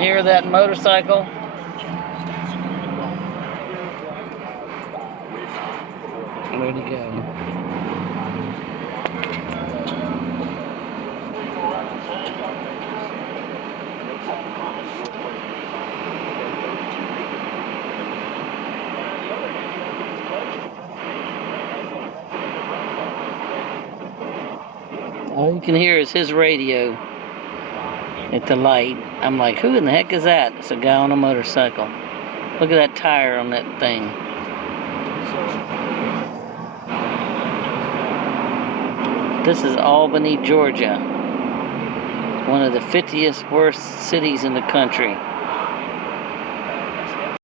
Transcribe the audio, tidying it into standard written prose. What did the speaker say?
Hear that motorcycle? Where'd he go? All you can hear is his radio at the light. I'm like, who in the heck is that? It's a guy on a motorcycle. Look at that tire on that thing. This is Albany, Georgia. One of the 50th worst cities in the country.